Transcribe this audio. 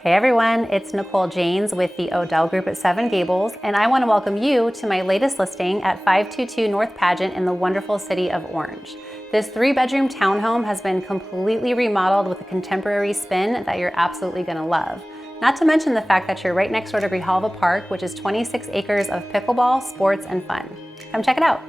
Hey everyone, it's Nicole Janes with the Odell Group at 7 Gables, and I want to welcome you to my latest listing at 522 North Pageant in the wonderful city of Orange. This 3-bedroom townhome has been completely remodeled with a contemporary spin that you're absolutely going to love. Not to mention the fact that you're right next door to Grijalva Park, which is 26 acres of pickleball, sports, and fun. Come check it out.